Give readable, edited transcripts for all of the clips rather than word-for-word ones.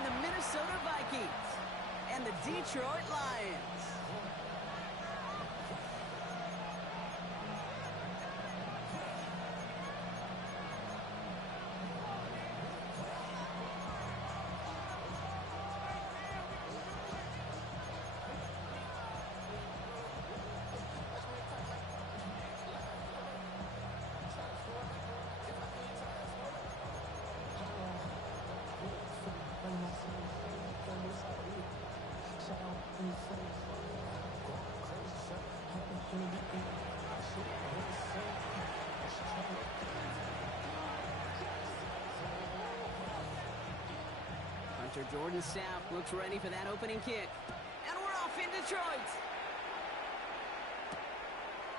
between the Minnesota Vikings and the Detroit Lions. Hunter Jordan Sapp looks ready for that opening kick. And we're off in Detroit.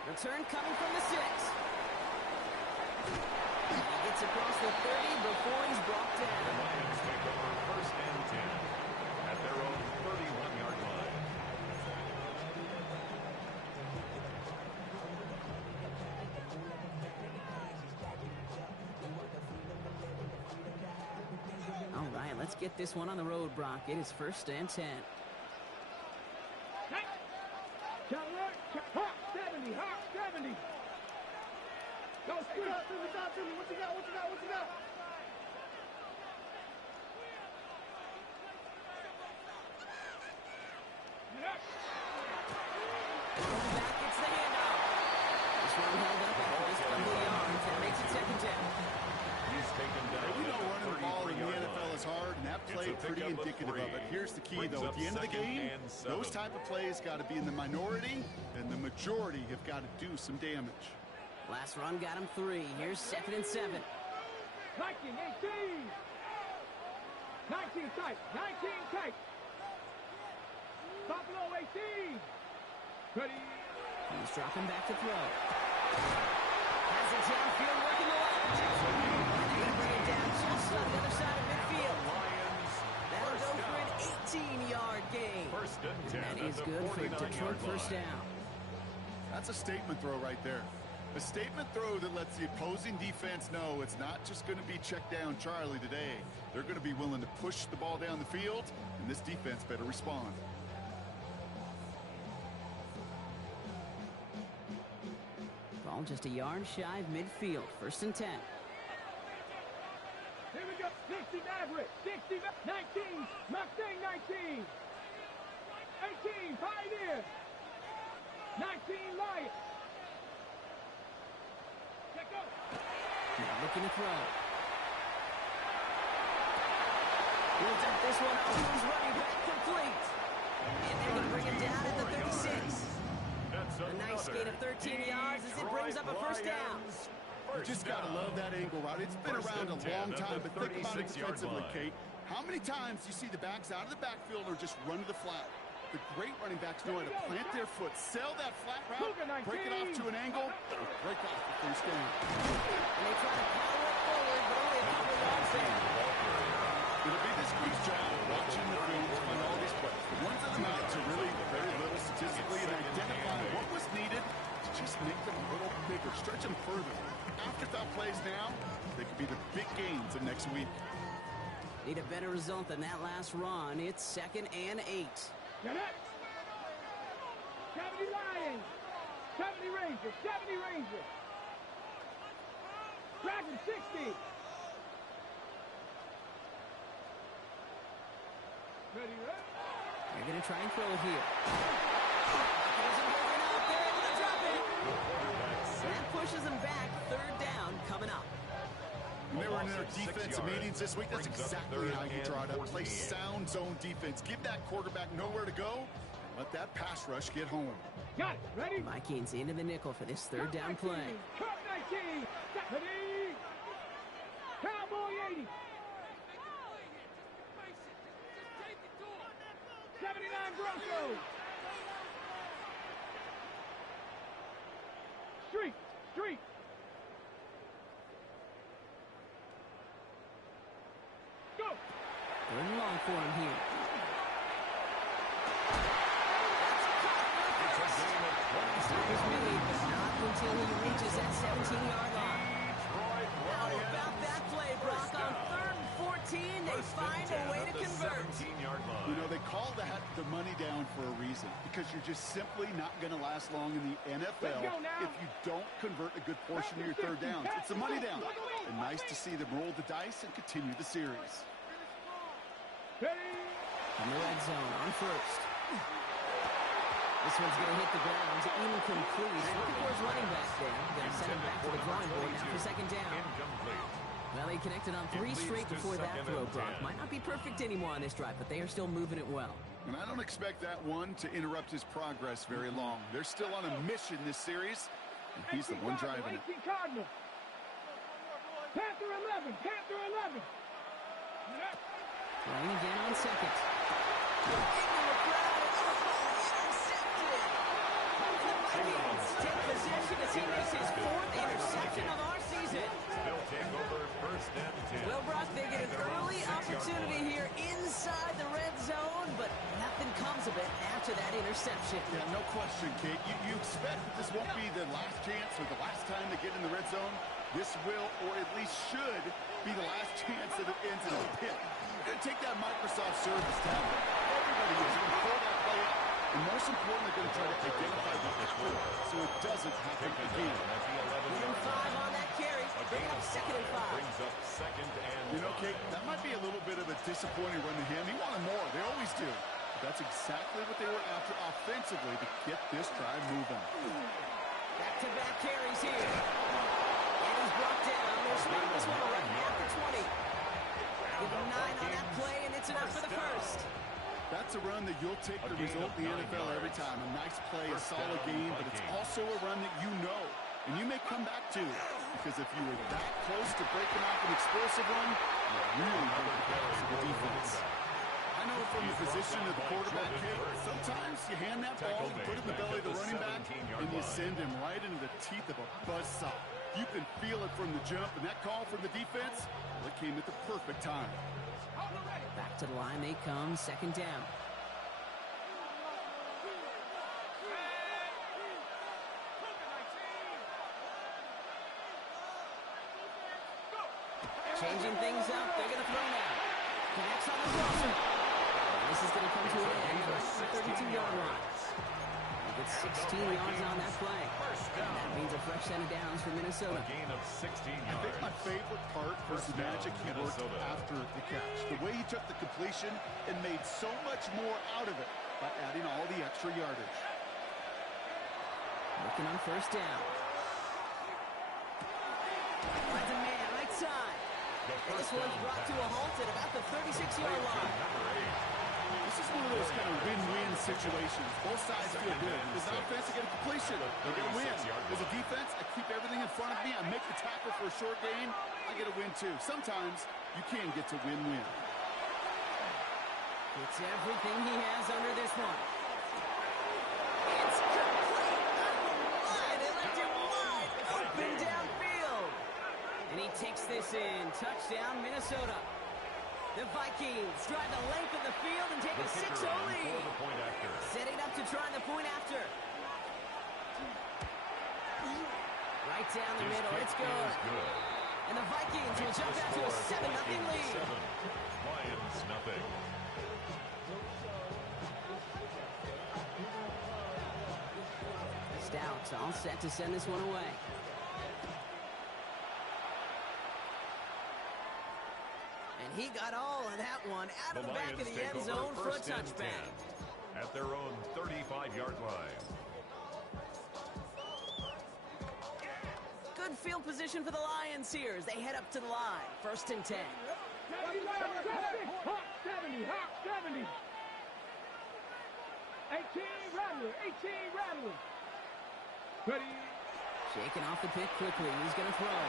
Return coming from the 6. He gets across the 30 before he's brought down. The Lions take over 1st and 10 at their own 31-yard line. All right, let's get this one on the road, Brock. It is 1st and 10. Hot 70, hot 70. Go, Steve. What you got? What you got? What you got? Back gets the handoff. This one held up after just under yards. That makes it 2nd down. He's taken down. We know running the ball in the 33-yard NFL line. is hard, and that play It's a pretty pickup of indicative of 3. it. Here's the key, Brings though. up At the end of the 2nd game, and 7. those type of plays got to be in the minority, and the majority have got to do some damage. Last run got him 3. Here's 2nd and 7. Viking 18. 19 tight. 19 tight. Buffalo 18. Ready. He's dropping back to throw. Has it downfield working the line. And they bring it down just on the other side of midfield. Lions. That'll go First for an down. 18-yard gain. 1st and 10 That at is the good for 49-yard Detroit line. 1st down. That's a statement throw right there. A statement throw that lets the opposing defense know it's not just going to be check down Charlie today. They're going to be willing to push the ball down the field, and this defense better respond. Ball just a yard shy of midfield. 1st and 10. Here we go. 60 Maverick. 60 19. Mustang 19. 18 Pioneer. 19 Lion. Check go. Now looking to throw. He'll dump this one off. He's running back complete. And they're going to bring him down at the 36. A nice gain of 13 yards as it brings up a 1st down. You just got to love that angle route. It's been around a long time, but think about it defensively, Kate. How many times you see the backs out of the backfield or just run to the flat? The great running backs know how to plant their foot, sell that flat route, break it off to an angle, or break off the 1st down. And they try to power it forward, but only a couple yards there. It'll be this group's job watching the film to find all these plays. The ones that amount to really very little statistically and identify what was needed to just make them a little bigger, stretch them further. Afterthought plays now, they could be the big gains of next week. Need a better result than that last run. It's 2nd and 8. Get it. 70 Lions. 70 Rangers. 70 Rangers. Dragon 60. Ready, ready. They're going to try and throw it here. There's a moving out there able to drop it. And that pushes them back. 3rd down coming up. When they were in their defensive meetings this week, that's exactly how you draw it up. Play sound zone defense. Give that quarterback nowhere to go. Let that pass rush get home. Got it. Ready? Vikings into the nickel for this 3rd down play. Cut 19. Ready. Cowboy 80. 79 Broncos. Street. Street. Go. 3rd and long for him here. Is made, but not until he reaches that 17-yard line. How about that play, Brock? On 3rd and 14, they find a way to convert. 17-yard line. You know, they call that the money down for a reason, because you're just simply not going to last long in the NFL if you don't convert a good portion of your third downs. It's a money down. And nice to see them roll the dice and continue the series. In the red zone on first. This one's going to hit the ground. Incomplete. Looking for his running back there. Going to send him back to the drawing board now for second down. Incomplete. Well, they connected on 3 straight before that throw, Brock. Might not be perfect anymore on this drive, but they are still moving it well. And I don't expect that one to interrupt his progress very long. They're still on a mission this series, and he's the one driving it. Cardinal. Panther 11. Panther 11. Playing again on second. Into the crowd. Intercepted. The Vikings take possession as he makes his 4th interception of our season. They'll take over first and 10. Well, Brock, they get an early opportunity here inside the red zone, but nothing comes of it after that interception. Yeah, no question, Kate. You expect that this won't be the last chance or the last time they get in the red zone. This will, or at least should, be the last chance that it ends in a pick. You're going to take that Microsoft service tablet. Everybody is going to pull that play up. And most importantly, they're going to try to identify the effort so it doesn't happen again. Within 5 on that carry. Bring up second and 5. Brings up second and You know, Kate, that might be a little bit of a disappointing run to him. He wanted more. They always do. But that's exactly what they were after offensively to get this drive moving. Back-to-back carries here. And he's brought down. They're spotting this one right at the 20. Give him 9 on that play, and it's enough for the first. That's a run that you'll take the result in the NFL every time. A nice play, a solid game, but it's also a run that you know, and you may come back to. Because if you were that close to breaking off an explosive run, you really break the balance of the defense. I know from the position of the quarterback, Kate, sometimes you hand that ball, you put it in the belly of the running back, and you send him right into the teeth of a buzzsaw. You can feel it from the jump, and that call from the defense, well, it came at the perfect time. Back to the line they come, second down. Changing things up, they're going to throw now. Connects on the crosser. This is going to come to an end at the 32-yard line. They get 16 yards on that play. And that means a fresh set of downs for Minnesota. a gain of 16 I yards. think my favorite part was the magic he worked after the catch. The way he took the completion and made so much more out of it by adding all the extra yardage. Looking on first down. Finds a man right side. And this one's brought to a halt at about the 36-yard line. This is one of those kind of win-win situations. Both sides feel good. As an offense, I get a completion. They're going to win. As a defense, I keep everything in front of me. I make the tackle for a short gain. I get a win, too. Sometimes you can get to win-win. It's everything he has under this one. It's complete. They left him wide open downfield. And he takes this in. Touchdown, Minnesota. The Vikings drive the length of the field and take a 6-0 lead. Setting up to try the point after. Right down the middle. It's good. And the Vikings will jump out to a 7-0 lead. Lions nothing. Stouts all set to send this one away. And he got all of that one out of the back of the end zone for a touchback. At their own 35-yard line. Good field position for the Lions here as they head up to the line. First and 10. Hawk 70. Hawk 70. 18 Rattler. 18 Rattler. Ready. Shaking off the pick quickly. He's going to throw.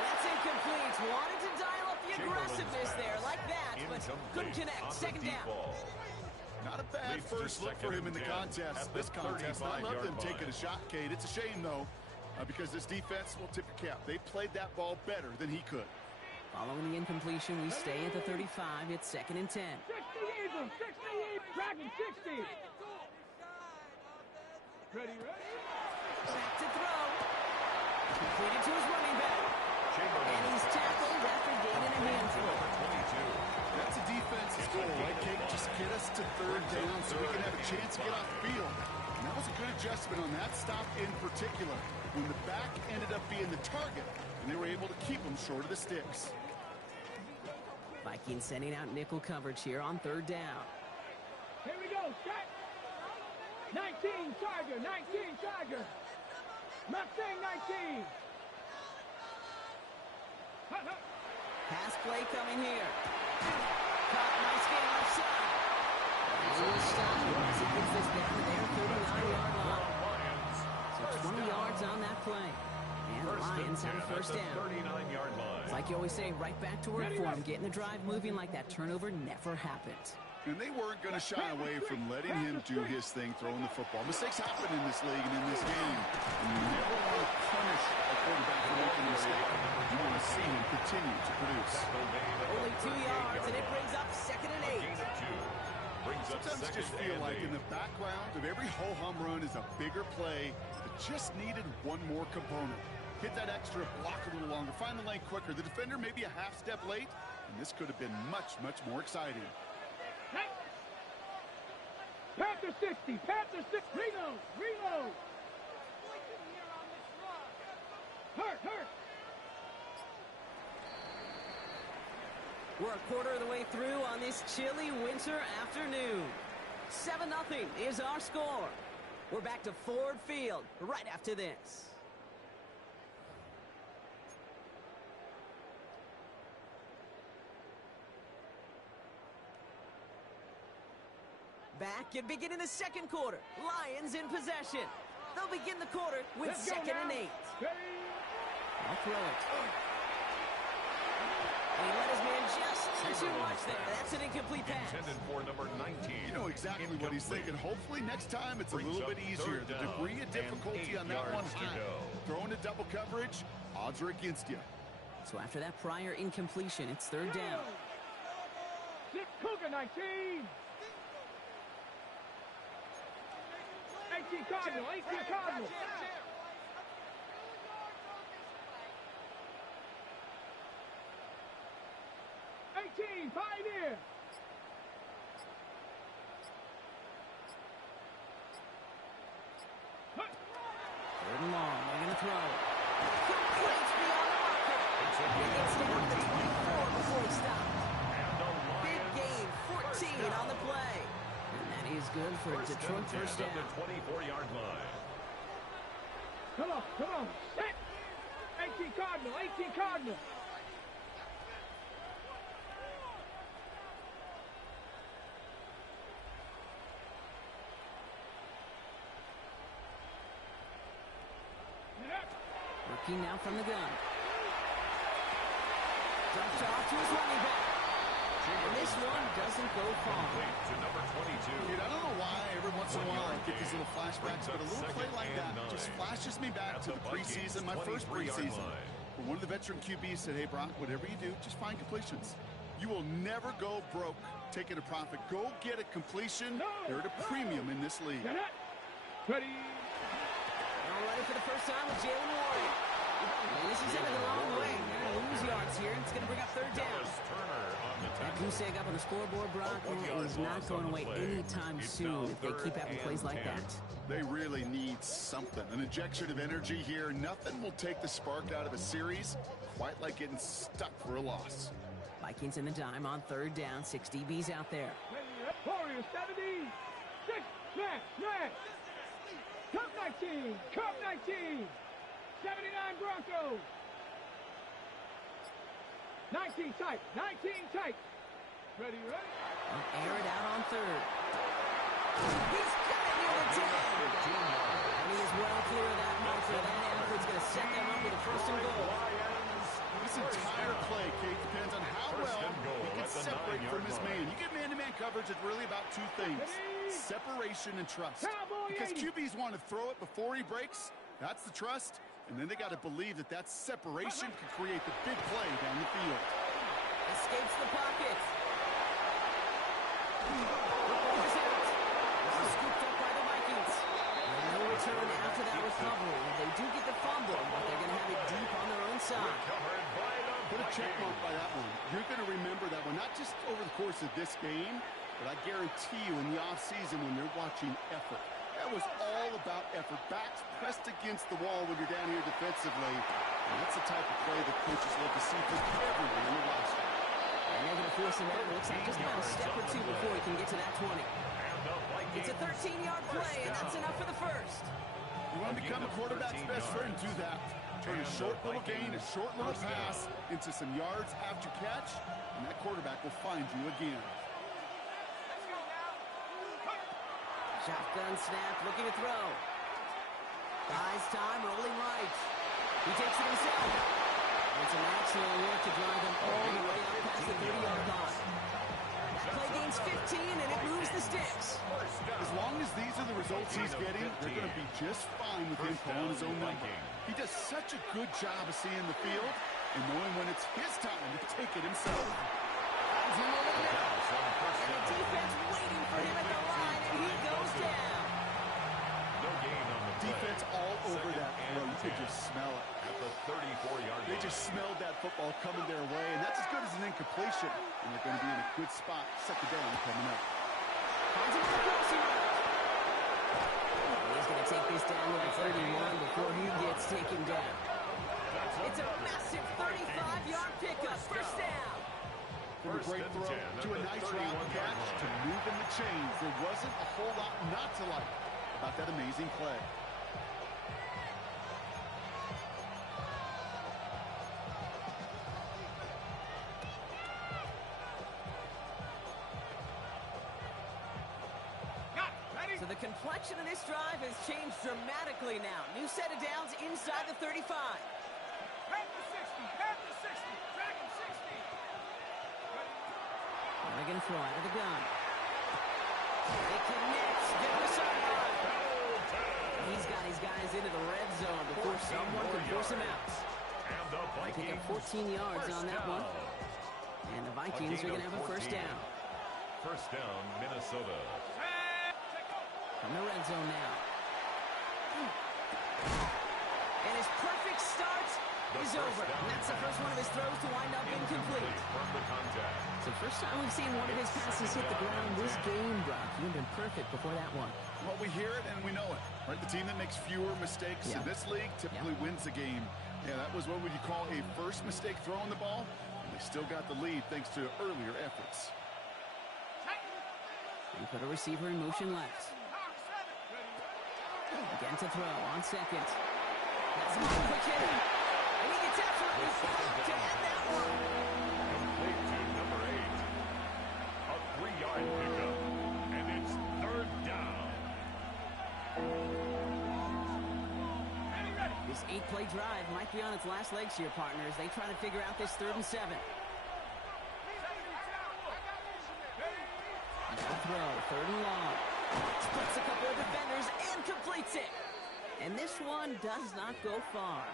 That's incomplete. Wanted to dial up the aggressiveness there like that, but couldn't connect. Second down. Not a bad first look for him in the contest. This contest, I love them taking a shot, Kate. It's a shame, though, because this defense will tip your cap. They played that ball better than he could. Following the incompletion, we stay at the 35. It's second and 10. 60 Eagles. 60 Eagles. Dragon 60. Ready. Back to throw. Completed to his running back. And he's tackled after gaining a handful. third down so we can have a chance to get off the field. And that was a good adjustment on that stop in particular, when the back ended up being the target, and they were able to keep him short of the sticks. Vikings sending out nickel coverage here on third down. Here we go, set. 19 Charger, 19 Charger. Mustang 19. Pass play coming here. Caught, nice game offside. And he will stop as he gets this down to their 39-yard line. So 20 yards on that play. And the Lions have a first down. 39-yard line. It's like you always say, right back to work for him, getting the drive moving like that turnover never happened. And they weren't going to shy away from letting him do his thing throwing the football. Mistakes happen in this league and in this game. And you never want to punish a quarterback for making a mistake. You want to see him continue to produce. Only 2 yards, and it brings up 2nd and 8. Sometimes you just feel like in the background of every ho-hum run is a bigger play that just needed one more component. Hit that extra block a little longer, find the lane quicker. The defender may be a half step late, and this could have been much, much more exciting. Panther 60, Panther 6, reload, reload. Hurt. We're a quarter of the way through on this chilly winter afternoon. 7-0 is our score. We're back to Ford Field right after this. Back and beginning the second quarter. Lions in possession. They'll begin the quarter with 2nd and 8. I'll throw it. And he let his man just too much there. That's an incomplete pass. Intended for number 19. You know exactly what he's thinking. Hopefully next time it's a little bit easier. The degree of difficulty on that one high. Throwing a double coverage, odds are against you. So after that prior incompletion, it's 3rd down. Cougar 19. 18 Cardinal, 18 Cardinal. 18, Pioneer. Third and long, they're going to throw. Completes beyond the marker. He gets down to the 24 before he stops. Big gain, 14 on the play. And that is good for a Detroit first down. The 24-yard line. Come on. Set. 18 Cardinal, 18 Cardinal. Working now from the gun. Dropped off to his running back. And this one doesn't go far. To number 22. Dude, I don't know why every once in a while I get these little flashbacks, but a little play like that just flashes me back to the preseason, my first preseason. Where one of the veteran QBs said, hey, Brock, whatever you do, just find completions. You will never go broke taking a profit. Go get a completion. They're at a premium in this league. Ready. All ready for the first time with Jalen Warren. And this is headed the wrong way. They're going to lose yards here. It's going to bring up 3rd down. That goose egg up on the scoreboard, Brock, is not going away anytime soon if they keep having plays like that. They really need something. An injection of energy here. Nothing will take the spark out of a series quite like getting stuck for a loss. Vikings in the dime on 3rd down. 6 DBs out there. Warriors 70. 6. Smash. Cup 19. 79 Broncos. 19 tight. Ready. They'll air it out on 3rd. He's got it near the 10. And he is well clear of that marker. That athlete's going to set them up with a 1st and goal. This entire play, Kate, depends on how well he can separate from his man. You get man-to-man coverage, it's really about 2 things. Separation and trust. Because QBs want to throw it before he breaks. That's the trust. And then they got to believe that that separation can create the big play down the field. Escapes the pocket. This is scooped up by the Vikings. And no return after that recovery. They do get the fumble, but they're going to have it deep on their own side. Put a check mark by that one. You're going to remember that one, not just over the course of this game, But I guarantee you in the offseason when they're watching effort, that was all about effort. Backs pressed against the wall when you're down here defensively. And that's the type of play that coaches love to see from everyone in the roster. And they're going to force him out. It looks like just about a step or two before he can get to that 20. It's a 13-yard play, and that's enough for the first. You want to become a quarterback's best friend, do that. Turn a short little gain, a short little pass into some yards after catch, and that quarterback will find you again. Shotgun snap, looking to throw. Buys time, rolling right. He takes it himself. It's an excellent work to drive them all the way up past the 30-yard line. That play gains 15, and it moves the sticks. As long as these are the results he's getting, they're going to be just fine with him calling his own number. He does such a good job of seeing the field and knowing when it's his time to take it himself. And the defense waiting for him at the line, and he goes down. No gain on the defense all over that throw. You could just smell it. At the 34-yard line. They just smelled that football coming their way, and that's as good as an incompletion. And they're going to be in a good spot. Second down coming up. Finds him on the crossing route. He's going to take this down to the 31 before he gets taken down. It's a massive 35-yard pickup. First down. From a great throw to a nice route catch to moving the chains. There wasn't a whole lot not to like about that amazing play. So the complexion of this drive has changed dramatically now. New set of downs inside the 35. Head to 60, head to 60, drag him 60. They're going to throw out of the gun. It connects. Get him a sideline. He's got his guys into the red zone before someone can force him out. They pick up 14 yards on that one. And the Vikings are going to have a first down. First down, Minnesota. From the red zone now. And his perfect start is over. And that's the first one of his throws to wind up incomplete. From the contact. It's the first time we've seen one of his passes hit the ground this game, Brock. He would have been perfect before that one. Well, we hear it and we know it. Right? The team that makes fewer mistakes in this league typically wins the game. Yeah, that was what would you call a first mistake throwing the ball. And they still got the lead thanks to earlier efforts. And put a receiver in motion left. Again to throw on second. That's a quick hit. And he gets absolutely fucked to end that one. Complete to number 8. A 3-yard pickup. And it's third down. This 8-play drive might be on its last legs here, partners. They try to figure out this 3rd and 7. Now throw, 3rd and long. Splits a couple of defenders and completes it. And this one does not go far.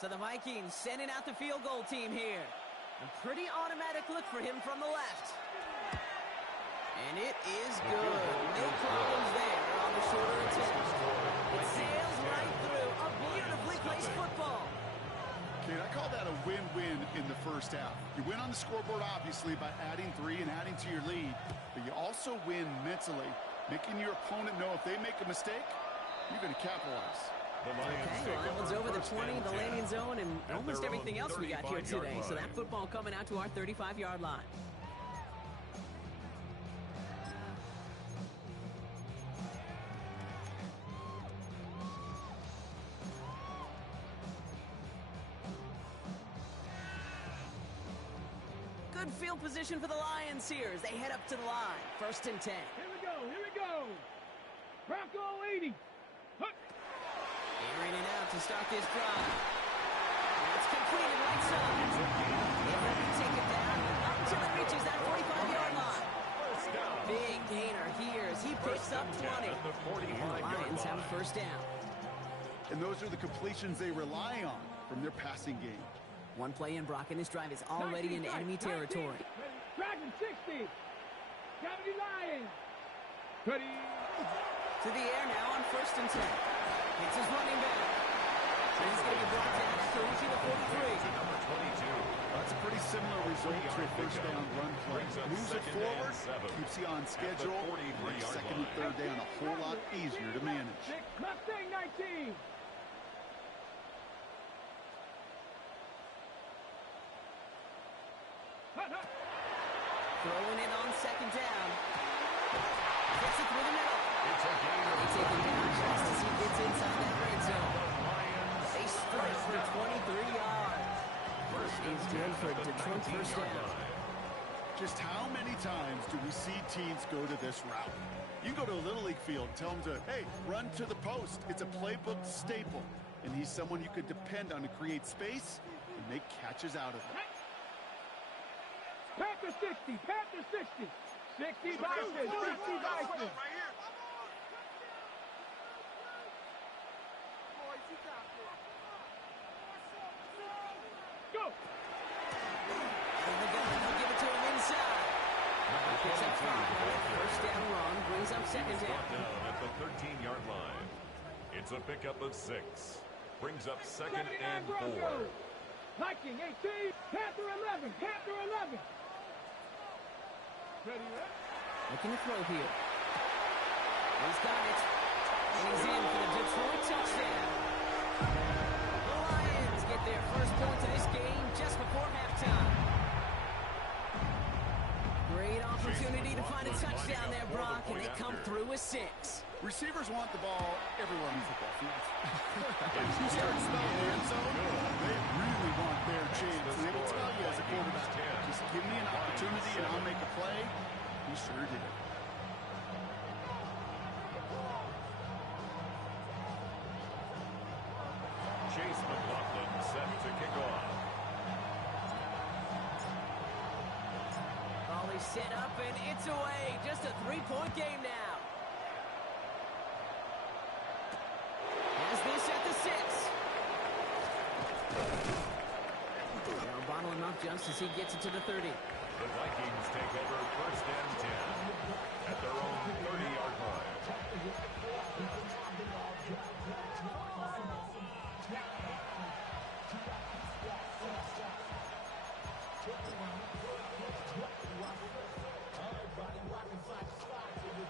So the Vikings sending out the field goal team here. A pretty automatic look for him from the left. And it is good. No problems there on the shorter attempt. It sails right through. A beautifully placed football. Okay, I call that a win-win in the first half. You win on the scoreboard, obviously, by adding 3 and adding to your lead. But you also win mentally, making your opponent know if they make a mistake, you're going to capitalize. Okay, well, that one's over the 20, the landing zone, and almost everything else we got here today. So that football coming out to our 35-yard line. Good field position for the Lions here as they head up to the line. 1st and 10. Here we go, here we go. Bronco 80. Airing it out to start this drive. It's completed right side. They let him take it down up until it reaches that 45-yard line. Big gainer here as he picks up 20. And the Lions have a first down. And those are the completions they rely on from their passing game. One play in, Brock, and this drive is already into enemy territory. Dragon 60. 70 Lions. Ready. To the air now on 1st and 10. It's his running back. And he's going to be brought down after reaching the 43. Number 22. That's a pretty similar result to a first down run play. Moves it forward, keeps you on schedule, makes second and third down a whole lot easier to manage. Mustang 19. Throwing it on 2nd down. Gets it through the middle. It's a gain of They take him down just as he gets inside that red zone. Lions. They strike for 23 yards. He's good for a Detroit first down. Just how many times do we see teams go to this route? You go to a Little League field, tell them to, hey, run to the post. It's a playbook staple. And he's someone you could depend on to create space and make catches out of it. Panther 60. Panther 60. 60 Vikings. 60 Vikings. Go. And the gun will give it to him inside. He picks up 5. First down run brings up 2nd down. Brought down at the 13-yard line. It's a pickup of 6. Brings up 2nd and 4. Viking 18. Panther 11. Panther 11. Ready, ready? Looking to throw here. He's got it. And he's in for the Detroit touchdown. The Lions get their first points of this game just before halftime. Great opportunity to find a touchdown there, Brock, and they come through with 6. Receivers want the ball everywhere on the football field. If you start smelling the end zone, they really want their chance. And they will tell you as a quarterback, just give me an opportunity and I'll make a play. He sure did. Chase McLaughlin set to kick off. Ball is set up, and it's away. Just a 3-point game now. Has this at the 6. They'll bottle him up just as he gets it to the 30. The Vikings take over 1st and 10 at their own 30-yard line.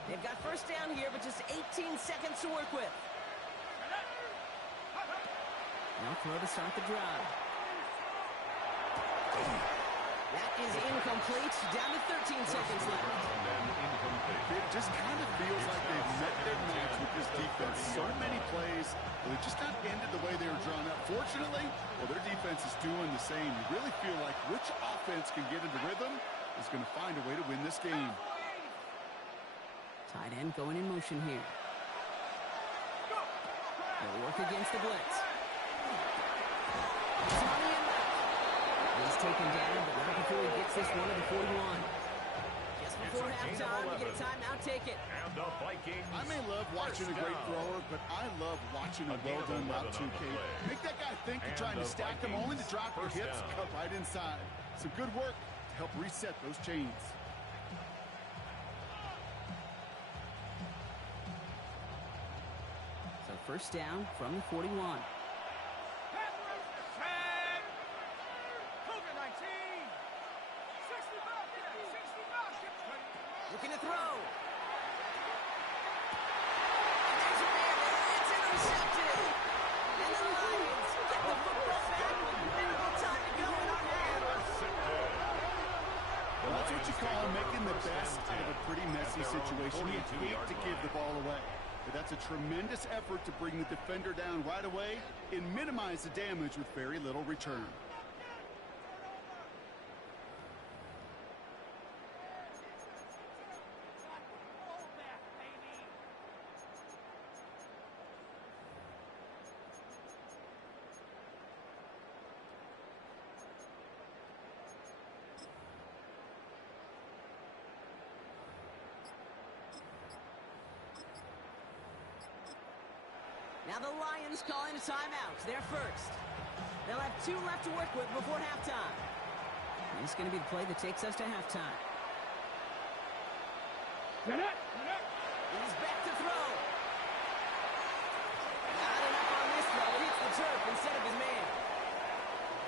They've got first down here, but just 18 seconds to work with. Now throw to start the drive. That is incomplete. Down to 13 seconds left. It just kind of feels like they've met their match with this defense. So many plays, they've just not ended the way they were drawn up. Fortunately, well, their defense is doing the same. You really feel like which offense can get into rhythm is going to find a way to win this game. Tight end going in motion here. They'll work against the blitz. He's taken down, but not before he gets this one to the 41. Just before halftime, we get a timeout, take it. And the Vikings. I may love watching a great thrower, but I love watching a well-done route too, Kate. Make that guy think you're trying to stack them only to drop your hips and cut right inside. Some good work to help reset those chains. So first down from the 41. Looking to throw. And there's a man there. It's intercepted. And the Lions get the football back with minimal time to go in our half. Well, that's what you call making the best out of a pretty messy situation. You hate to give the ball away. But that's a tremendous effort to bring the defender down right away and minimize the damage with very little return. Now the Lions calling a timeout. They're first. They'll have 2 left to work with before halftime. And this is going to be the play that takes us to halftime. He's back to throw. Not enough on this throw. Hits the turf instead of his man.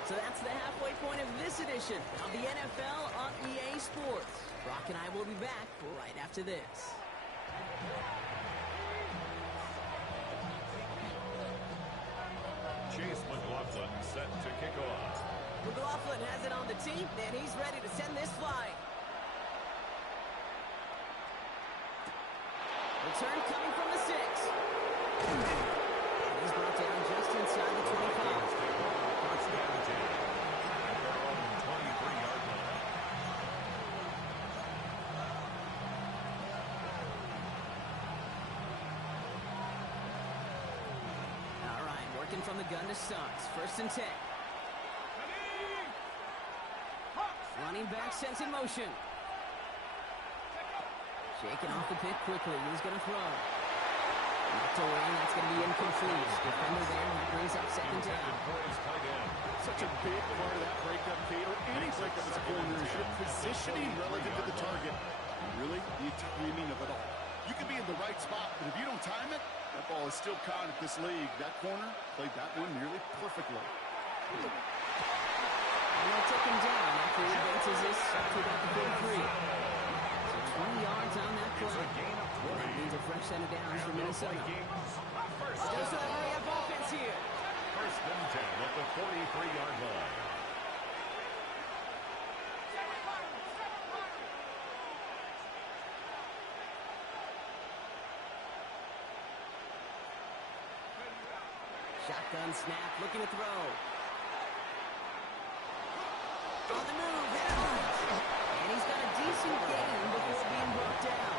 So that's the halfway point of this edition of the NFL on EA Sports. Brock and I will be back right after this. Chase McLaughlin set to kick off. McLaughlin has it on the tee, and he's ready to send this flying. Return coming from the 6. He's brought down just inside the 25. First down 10 at their own 23-yard line. All right, working from the gun to Suggs. First and 10. Running back sent in motion. Shaking off the pick quickly. He's going to throw. Knocked away. That's going to be incomplete. Defender there. That brings up second down. Such a big part of that breakup, Kate, or any breakup as a corner is your positioning relative to the target. Really, the timing of it all. You can be in the right spot, but if you don't time it, that ball is still caught at this league. That corner played that one nearly perfectly. And they'll take him down after he advances this up to about the 43. So 20 yards on that play. That means a fresh set of downs for Minnesota. Just a hurry-up offense here. First and 10 at the 43-yard line. Shotgun snap, looking to throw. On the move, and he's got a decent gain before being brought down.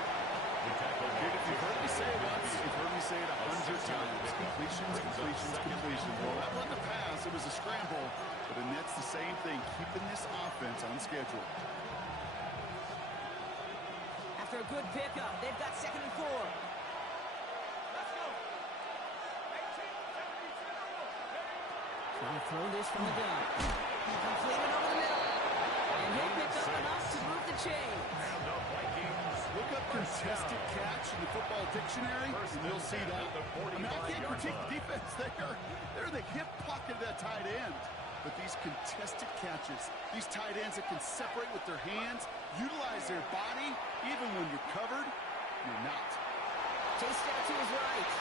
Kate, if you've heard me say it once, you've heard me say it 100 times. Completions, completions, completions. Well, that wasn't a pass, it was a scramble. But Annette's the same thing, keeping this offense on schedule. After a good pickup, they've got second and 4. Trying to throw this from the gun. Completed over the middle. And he'll pick up enough to move the chain. Look up contested catch in the football dictionary, and you'll see that. I mean, I can't critique the defense there. They're the hip pocket of that tight end. But these contested catches, these tight ends that can separate with their hands, utilize their body, even when you're covered, you're not. Chased out to his right.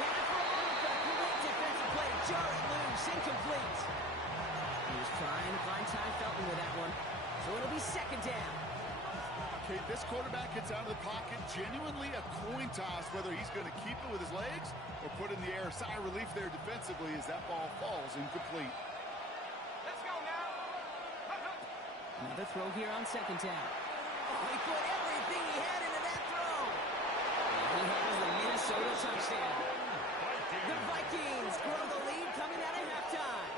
Ran it for a great defensive play. Jarring loose, incomplete. He was trying to find Ty Felton with that one. So it'll be second down. Okay, this quarterback gets out of the pocket, genuinely a coin toss, whether he's going to keep it with his legs or put it in the air. Sigh of relief there defensively as that ball falls incomplete. Let's go now. Another throw here on second down. Oh, he put everything he had into that throw. And he has the Minnesota touchdown. The Vikings grow the lead coming out of halftime.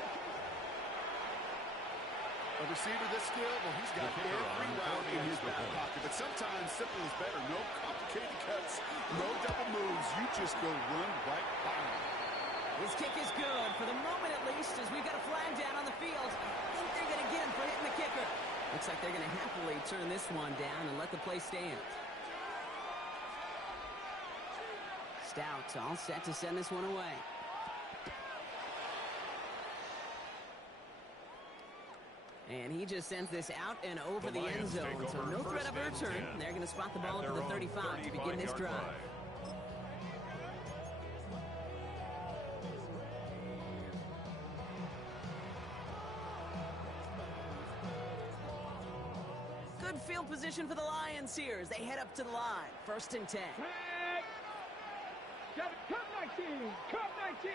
A receiver this skilled, well, he's got every route in his back pocket. But sometimes simple is better. No complicated cuts, no double moves. You just go run right by him. His kick is good, for the moment at least, as we've got a flag down on the field. I think they're going to get him for hitting the kicker. Looks like they're going to happily turn this one down and let the play stand. Stout all set to send this one away. And he just sends this out and over the end zone. So no threat of a return. They're going to spot the ball up to the 35 to begin this drive. Good field position for the Lions here as they head up to the line. First and 10. Come 19! Come 19!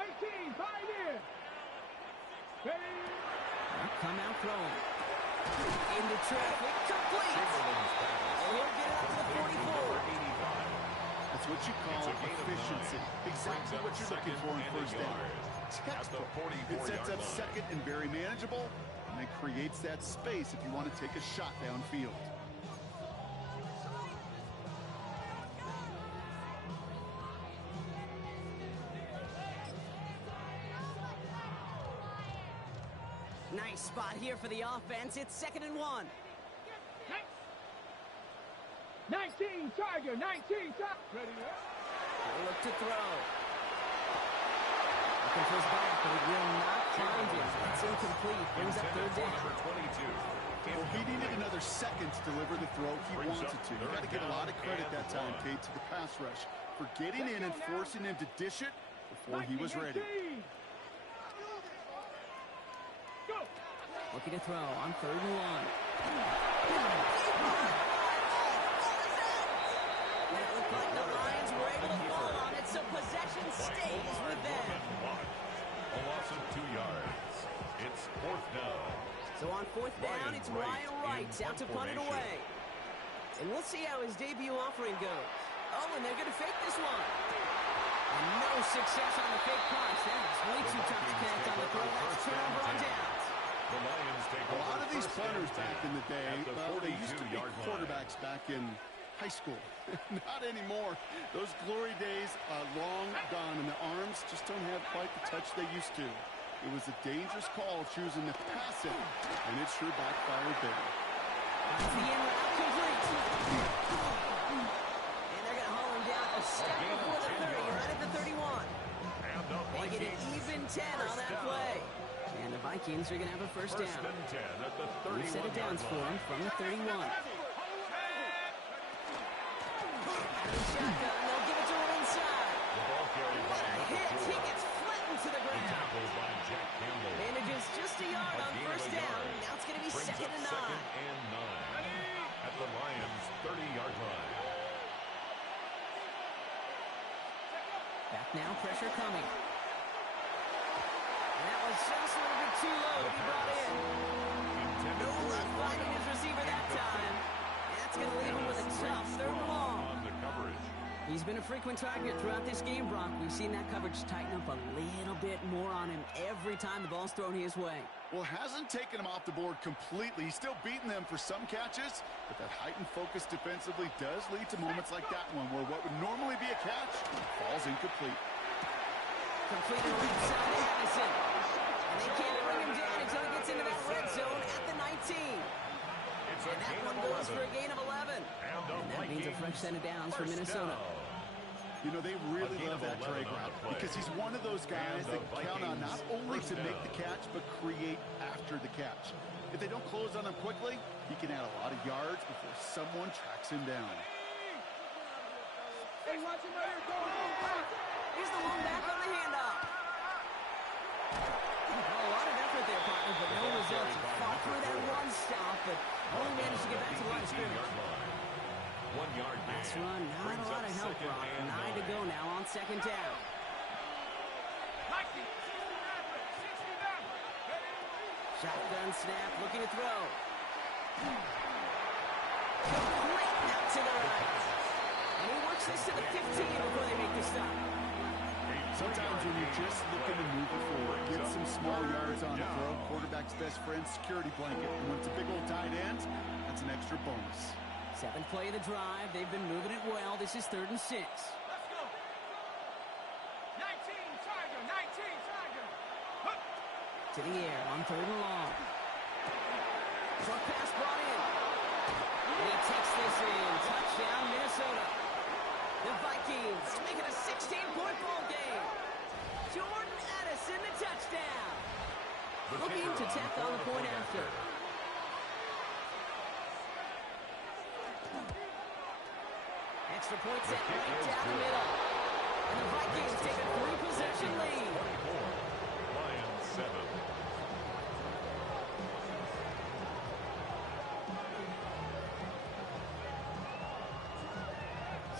18! Pioneer! Ready? Come out throwing. Into traffic. Complete. And he'll get it up to the 44. That's what you call efficiency. Exactly what you're looking for in first down. Textbook. It sets up second and very manageable, and it creates that space if you want to take a shot downfield. Nice spot here for the offense. It's second and 1. 19, Tiger, 19, Tiger. Ready, He'll look to throw. Looking for his back, but he will not find him. It's incomplete. Brings up third down. Number 22. Well, he needed another second to deliver the throw he wanted to. You got to give a lot of credit that time, Kate, to the pass rush for getting in and forcing him to dish it before he was ready. Go. Looking to throw on 3rd and 1. It looked like the Lions were able to fall on it, so possession stays with them. A loss of 2 yards. It's 4th down. So on 4th down, it's Ryan Wright out to punt it away. And we'll see how his debut offering goes. Oh, and they're going to fake this one. And no success on the fake punch. That is way too tough to connect on the throw. That's turnover on downs. The Lions take A lot of these first punters and back 10 in the day, at the well, they used to be 42-yard line. quarterbacks back in high school. Not anymore. Those glory days are long gone, and the arms just don't have quite the touch they used to. It was a dangerous call choosing to pass it, and it sure backfired there. That's the in route complete. And they're going to haul him down a step before the 30, right at the 31. And the They get an Vikings even 10 on that play. And the Vikings are going to have a first down. and 10 at the We set it 31-yard downs for line. him from the 31. Shotgun, they'll give it to him inside. The ball carried by What a number hit. 4. He gets flattened to the ground. Tackled by Jack Campbell. Manages just a yard A on gain of first a down. yard. Now it's going to be Brings 2nd up and 9. 2nd and 9 at the Lions' 30-yard line. Back now, pressure coming. And that was just a little bit too low to be brought in. No luck finding his receiver that time. That's going to leave him with a tough 3rd and long. On the coverage. He's been a frequent target throughout this game, Brock. We've seen that coverage tighten up a little bit more on him every time the ball's thrown his way. Well, hasn't taken him off the board completely. He's still beating them for some catches, but that heightened focus defensively does lead to moments like that one where what would normally be a catch falls incomplete. Completed right side to Addison. And they can't bring him down until he gets into that red zone at the 19. It's a And that gain one of goes 11. for a gain of 11. And that means a fresh set of downs for First Minnesota. down. You know, they really A gain love of that 11 drag on route the play. because he's one of those guys And that the count on not Vikings only first to make down. the catch, but create after the catch. If they don't close on him quickly, he can add a lot of yards before someone tracks him down. Hey, watch him right here. Go. Here's the one back on the handoff. Well, a lot of effort there, partner, but no results. He fought through that one stop, but only managed to get back to the line of scrimmage. 1 yard gain. Last run, not Brings a lot up of help, 2nd Brock. and 9 to 9. go now on 2nd down. Shotgun snap, looking to throw. Complete out to the right. And he works this to the 15 before they make the stop. Sometimes when you're just looking to move it forward, get some small yards on the throw, quarterback's best friend, security blanket. And when it's a big old tight end, that's an extra bonus. 7th play of the drive. They've been moving it well. This is 3rd and 6. Let's go. 19, Tiger, 19, Tiger. To the air on 3rd and long. Short pass brought in. And he takes this in. Touchdown, Minnesota. The Vikings make it a 16-point ball game. Jordan Addison, the touchdown. Looking to tack on the point after. Extra point set right down the middle. And the Vikings take a 3-possession lead. 24. Lions 7.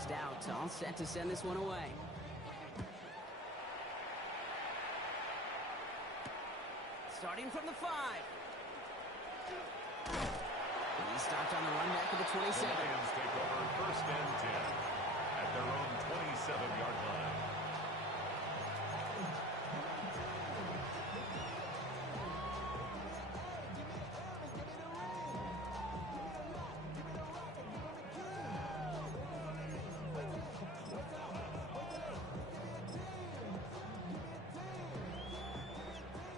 Stout all set to send this one away. Starting from the 5. He stopped on the run back of the 27. The Lions take over 1st and 10 at their own 27-yard line.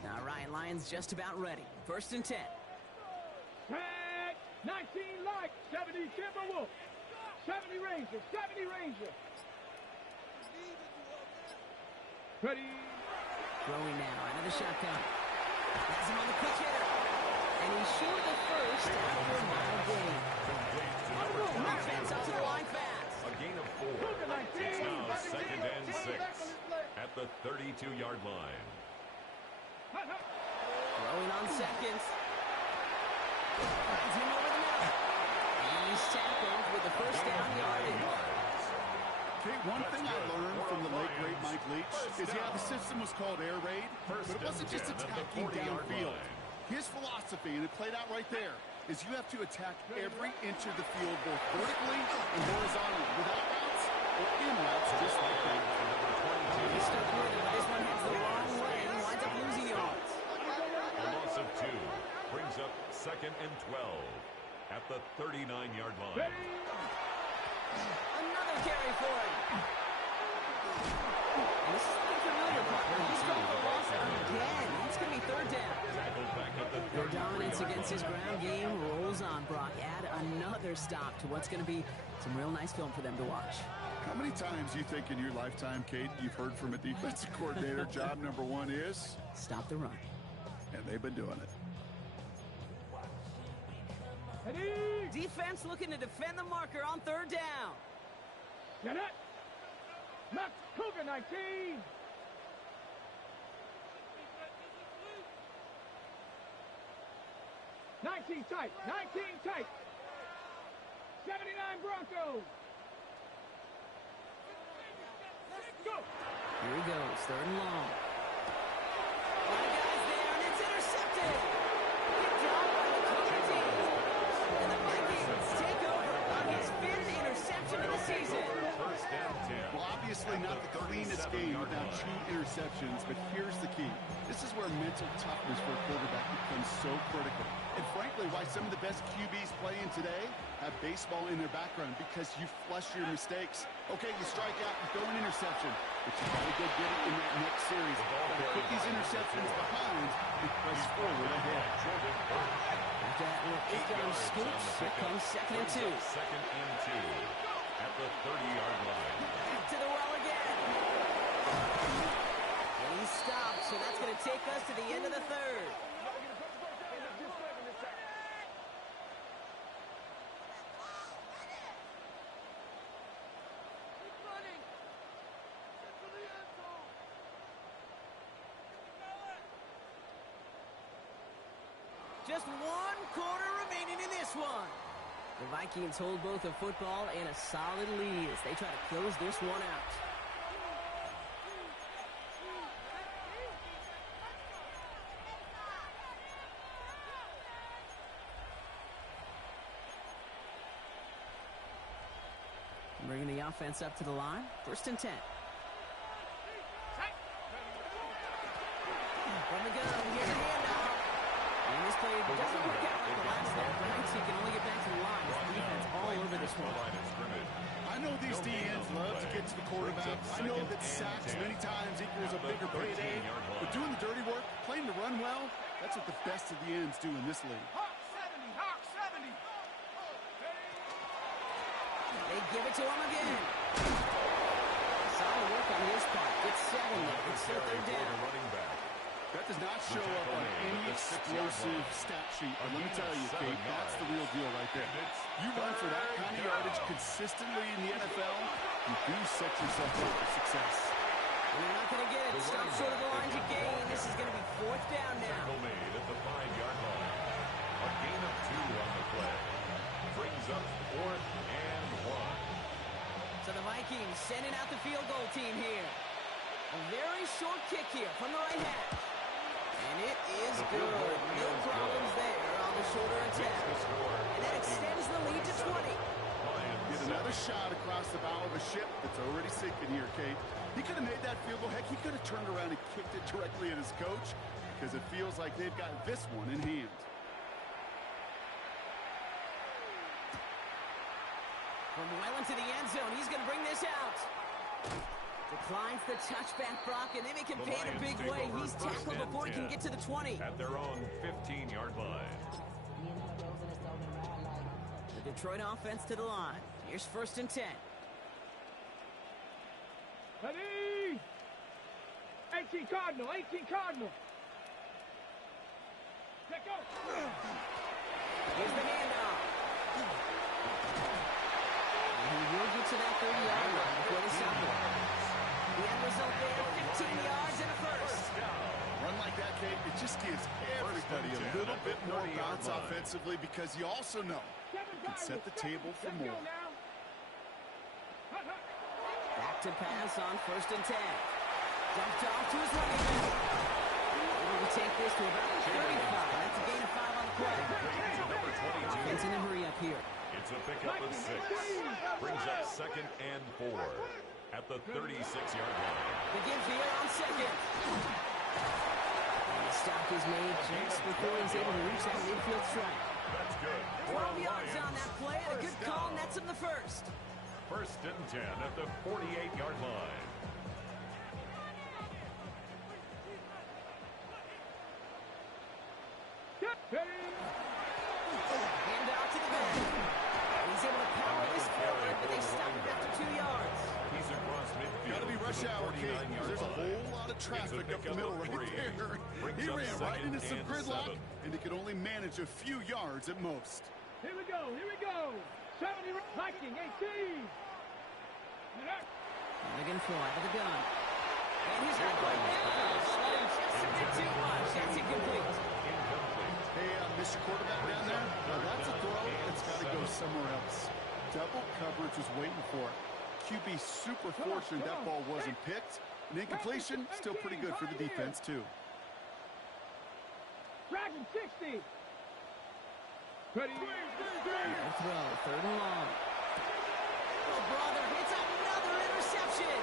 All right, Lions just about ready. 1st and 10. Tag, 19 like, 70 Timberwolves. 70 Ranger, 70 Ranger. Ready. Throwing now out of the shotgun. Has him on the quick hitter. And he's short of first after a mile gain. Offense up to the line fast. A gain of 4. It's now 2nd and 6 at the 32-yard line. Throwing on seconds. Finds him over the middle. He's tackled with the first down yardage. Okay, one thing I learned from the late, great Mike Leach is, yeah, the system was called air raid, but it wasn't just attacking downfield. His philosophy, and it played out right there, is you have to attack every inch of the field, both vertically and horizontally, without routes or in routes, just like that. He stuck with it, but this one heads the wrong way and winds up losing yards. A loss of 2 brings up 2nd and 12 at the 39-yard line. Another carry for him. And this is the familiar partner. He's going for loss again. It's going to be 3rd down. Tackled back at the Their dominance against his ground game rolls on, Brock. Add another stop to what's going to be some real nice film for them to watch. How many times you think in your lifetime, Kate, you've heard from a defensive coordinator, job number 1 is? Stop the run. And they've been doing it. Defense looking to defend the marker on 3rd down. Get it. Max Cougar 19. Tight, 19 tight. 79 Broncos. Let's go. Here he goes, 3rd and long. A lot of guys there, and it's intercepted. Picked off by the Cougar team. And the Vikings take over on his 5th interception of the season. First down 10. Well, obviously not the cleanest game without 2 interceptions, but here's the key. This is where mental toughness for a quarterback becomes so critical. And frankly, why some of the best QBs playing today have baseball in their background, because you flush your mistakes. Okay, you strike out, you throw an interception, but you got to go get it in that next series. Put these interceptions behind and press forward ahead. After that little 8-yard scoop, here comes 2nd and 2. 2nd and 2 at the 30-yard line. Back to the well again. And he stopped, so that's going to take us to the end of the 3rd. Just 1 quarter remaining in this one. The Vikings hold both a football and a solid lead as they try to close this one out. Bringing the offense up to the line. 1st and 10. From the gun, here's a handoff. And this play doesn't work out like the last snap, right? So you can only get back to the line. The defense all over this one. I know these DNs love to get to the quarterback. I know that sacks many times equals a bigger payday. But doing the dirty work, playing to run well, that's what the best of the ends do in this league. Hawk 70, Hawk 70. They give it to him again. Solid work on his part. It's 7 now. It's still 3rd down. That does not show up on any explosive stat sheet. But let me tell you, Kate, that's the real deal right there. You run for that kind of yardage consistently in the NFL, you do set yourself up for success. And they're not going to get it. Stop short of the line to gain. This is going to be 4th down now. Made at the 5-yard line. A gain of 2 on the play. Brings up 4th and 1. So the Vikings sending out the field goal team here. A very short kick here from the right hash. And it is good. No problems there on the shorter attempt. And that extends the lead to 20. Get another shot across the bow of a ship that's already sinking here, Kate. He could have made that field goal. Heck, he could have turned around and kicked it directly at his coach, because it feels like they've got this one in hand. From well into the end zone, he's going to bring this out. Declines the touchback, Brock, and they make him pay in a big way. He's tackled before he can get to the 20. At their own 15-yard line. The Detroit offense to the line. Here's 1st and 10. Ready? 18 Cardinal, 18 Cardinal. Let go. Here's the handoff. And he will get to that 30-yard line before they stop it. The end result there, 15 yards and a first. Run like that, Kate, it just gives everybody a little bit more bounce offensively because you also know you can set the table for more. Back to pass on 1st and 10. Dumped off to his running back. Able to take this to about 35. That's a gain of 5 on the play. Number 22. Offense in a hurry up here. It's a pickup of 6. Brings up 2nd and 4 at the 36-yard line. Begins the air on 2nd. And the stop is made just before he's able to reach that midfield strike. That's good. 12 yards on that play, and a good call nets him the first. 1st and 10 at the 48-yard line. Hand out to the back. He's able to power this forward, but they stop him after 2 yards. He's across midfield. Got to be rush hour, Kate, because there's a whole lot of traffic up the middle right there. He ran right into some gridlock, and he could only manage a few yards at most. Here we go, here we go. 70 Viking, 18. Milligan fly out of the gun. And he's not quite there. Sliding just a bit too much. That's incomplete. Hey, Mr. Quarterback down there, now that's a throw that's got to go somewhere else. Double coverage was waiting for it. QB super fortunate that ball wasn't picked. And incompletion, still pretty good for the defense, too. Dragon 60. Ready? Throw, 3rd and long. Oh, brother, it's another interception.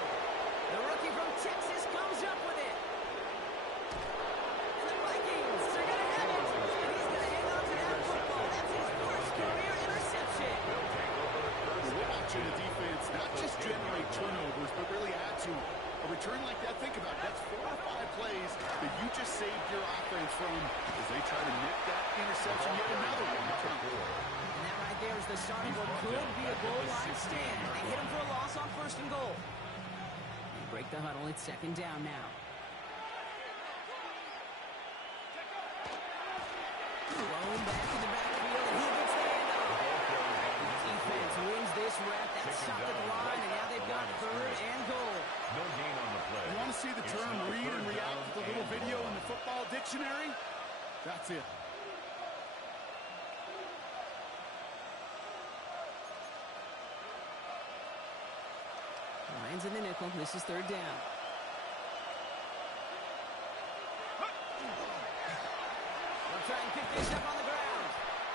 The rookie from Texas comes up with it. And the Vikings are going to have it. And he's going to hang on to that football. That's his first career interception. We're watching the defense not just generate turnovers, but really add to it. A return like that, think about it. That's 4 or 5 plays that you just saved your offense from as they try to nick that interception. Yet another one. And that right there is the start of what could be a goal line stand. They hit him for a loss on 1st and goal. They break the huddle. It's 2nd down now. Thrown back in the backfield, and he gets the handoff. The defense wins this rep. That's stopped at the line, and now they've got 3rd and goal. No gain on the play. You want to see the term read and react with the little video in the football dictionary? That's it. Lions in the nickel. This is 3rd down. They'll try and pick this up on the ground.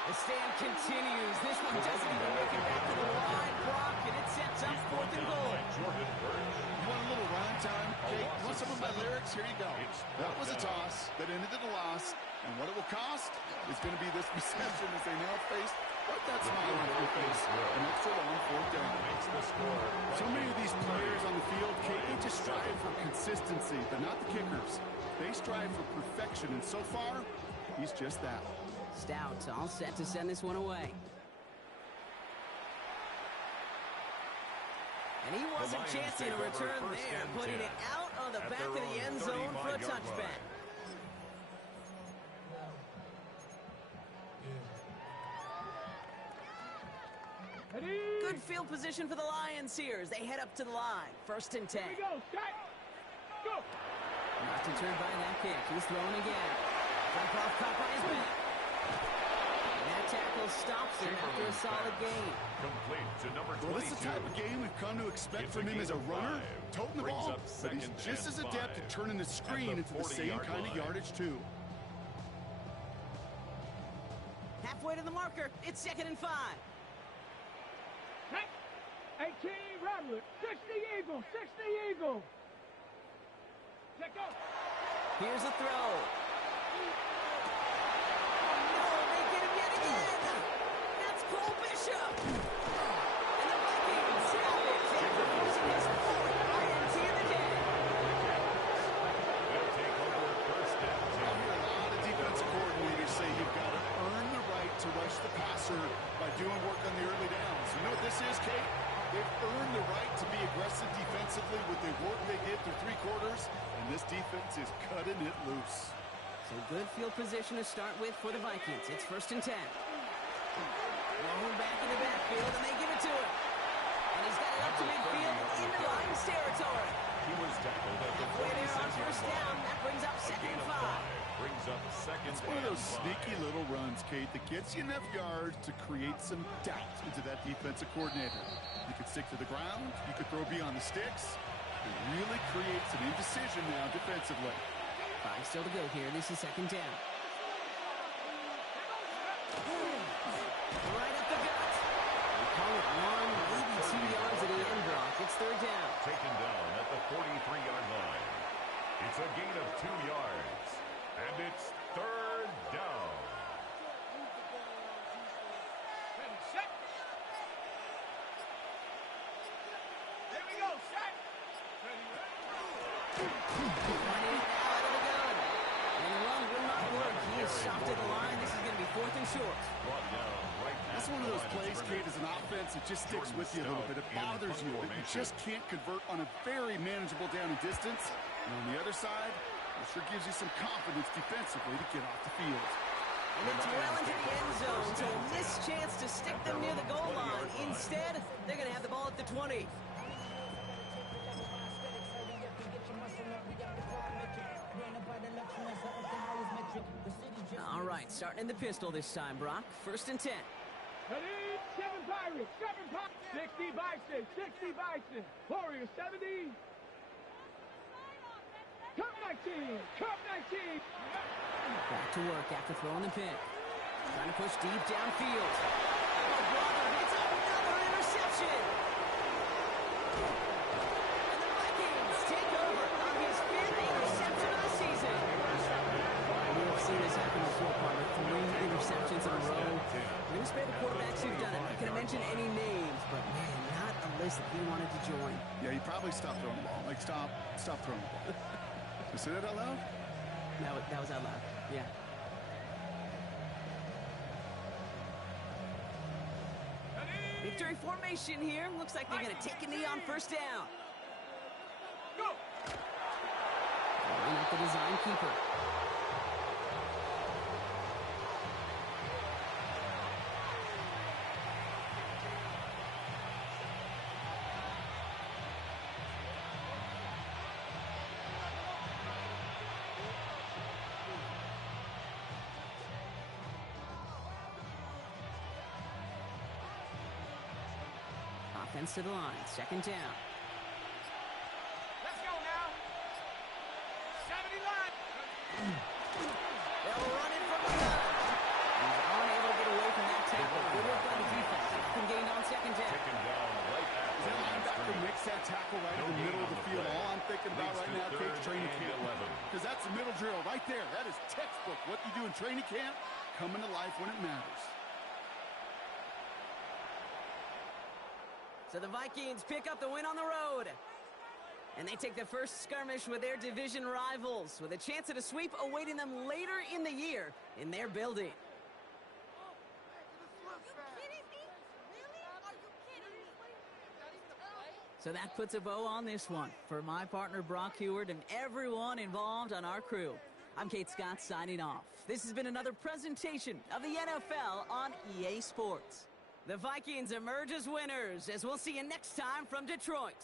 The stand continues. This one doesn't even make it back to the line. Block, and it sets up 4th and goal. You want a little rhyme time? Okay, you want some of my lyrics? Here you go. That was a toss that ended in a loss, and what it will cost is going to be this reception as they now face. But that smile on your face. An extra long 4th down. So many of these players on the field, Kate, they just strive for consistency, but not the kickers. They strive for perfection, and so far, he's just that. Stout all set to send this one away. And he wasn't chancing a return there, putting it out on the back of the end zone for a touchback. Good field position for the Lions here as they head up to the line. 1st and 10. Here we go, Scott. Go. Not deterred by that kick. He's throwing again. Drop off caught by his back. And that tackle stops him after a solid gain. Complete to number 22. Well, this is the type of game we've come to expect from him as a runner, toting the ball, but he's just as adept at turning the screen into the same kind of yardage, too. Halfway to the marker. It's 2nd and 5. 18 Robert, 60 Eagle, 60 Eagle. Let go. Here's a throw. Oh, no, they get him yet again. That's Cole Bishop. And the Vikings have it. After forcing his 4th INT of the day. They'll take over 1st and 10. I hear a lot of defensive coordinators say you've got to earn the right to to rush the passer by doing work on the early downs. You know what this is, Kate? They've earned the right to be aggressive defensively with the work they did through 3 quarters, and this defense is cutting it loose. So good field position to start with for the Vikings. It's 1st and 10. Long back in the backfield, and they give it to him. And he's got it up to midfield into Lions territory. He was tackled at the Halfway there on 46-yard 1st line. down. That brings up 2nd and 5. Brings up 2nd It's one of those and 5. sneaky little runs, Kate, that gets you enough yards to create some doubt into that defensive coordinator. You could stick to the ground. You could throw beyond the sticks. It really creates an indecision now defensively. 5 still to go here. This is 2nd down. Right up the gut. We call it 1, maybe 2 yards at the end, Brock. It's 3rd down. Taken down at the 43-yard line. It's a gain of 2 yards. And it's 3rd down. Ready, set. There we go, set. Ready, Running it now out of the gun. And the run will not work. He is stopped at the line. This is going to be 4th and short. Brought down right That's at one of the those line plays, scrimmage. Kate, as an offense, it just sticks with you a little bit. It bothers you that you just can't convert on a very manageable down and distance. And on the other side, it sure gives you some confidence defensively to get off the field. And it's well into the end zone, so a missed chance to stick them near the goal line. Instead, they're going to have the ball at the 20. All right, starting in the pistol this time, Brock. 1st and 10. ready, 7 Pirates, 7 Pirates. 60 Bison, 60 Bison. Warriors, 70. Cup 19, Cup 19. Back to work after throwing the pin. Trying to push deep downfield. Oh, brother, it's another interception. And the Vikings take over on his 5th interception of the season. We have seen this happen before, partner. 3 interceptions in a row. We're going to spare the quarterbacks who've done it. I'm not going to mention any names, but man, not a list that he wanted to join. Yeah, he probably stopped throwing the ball. Like, stop throwing the ball. You say that out loud? That was out loud. Yeah. Victory formation here. Looks like they're going to take a knee on 1st down. Go. Line up the design keeper. Offense to the line. 2nd down. Let's go now. 70 line. They'll run it from the gun. He's unable to get away from that tackle. Good work by the defense. Nothing gained on 2nd down. Taken down right at the That line linebacker scrimmage. makes that tackle right in the middle of the field. All I'm thinking about right now, Kate, training camp. Because that's the middle drill right there. That is textbook. What you do in training camp, coming to life when it matters. So the Vikings pick up the win on the road. And they take the first skirmish with their division rivals, with a chance at a sweep awaiting them later in the year in their building. So that puts a bow on this one. For my partner Brock Heward and everyone involved on our crew, I'm Kate Scott signing off. This has been another presentation of the NFL on EA Sports. The Vikings emerge as winners, as we'll see you next time from Detroit.